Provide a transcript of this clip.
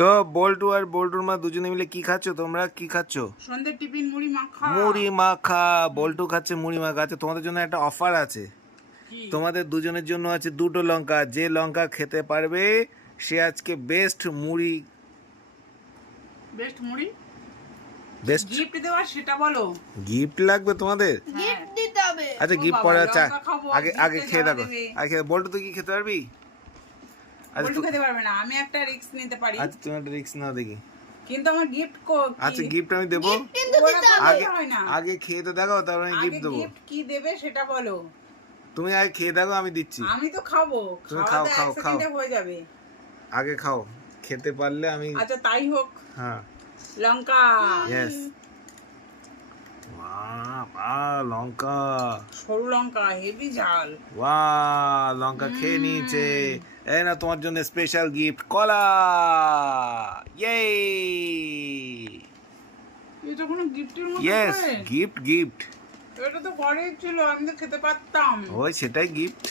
তো বল্টু আর বল্টুর মা দুজনে মিলে কি খাচ্ছ তোমরা? কি খাচ্ছ? সন্ধ্যে টিফিন মুড়ি মাখা। মুড়ি মাখা। বল্টু খাচ্ছে মুড়ি মাখা। আচ্ছা, তোমাদের জন্য একটা অফার আছে। কি? তোমাদের দুজনের জন্য আছে 2টো লঙ্কা। যে লঙ্কা খেতে পারবে সে আজকে বেস্ট মুড়ি। বেস্ট মুড়ি। বেস্ট গিফট দেওয়া সেটা বলো। গিফট লাগবে তোমাদের? হ্যাঁ। দিতে হবে। আচ্ছা, ও গিফট বাবা, পরে লঙ্কা খাবো, আগে আগে গিফটে খেয়ে যারা দেখো। দেবে। আগে বল্টু, তুই কি খেতে পারবি? আচ্ছা বল্টু খেতে পারবে না, আমি একটা রিস্ক নিতে পারি। আচ্ছা, তুমি একটা রিস্ক নাও দেখি। কিন্তু আমার গিফট আচ্ছা, গিফট আমি দেবো। কিন্তু দিতে হবে। আগে হয় না। আগে খেয়ে তো দেখো, তারপর আমি গিফট দেবো। গিফট কি দেবে সেটা বলো। তুমি আগে খেয়ে দেখো, আমি দিচ্ছি। আমি তো খাবো, তুমি খাওয়া তো খাও, এক খাও। সেকেন্ডে হয়ে যাবে। আগে খাও, খেতে পারলে আমি। আচ্ছা তাই হোক। হ্যাঁ, লঙ্কা। ইয়েস। বাহ, লঙ্কা। সরু লঙ্কা, হেভি ঝাল। বাহ, লঙ্কা খেয়ে নিয়েছে। এই না, তোমার জন্য স্পেশাল গিফট, কলা। ইয়ে। এটা কোনো গিফটের মতো ইয়েস, হয়? Gift gift. এটা তো ঘরেই ছিল, আমি তো খেতে পারতাম। ওই সেটাই গিফট।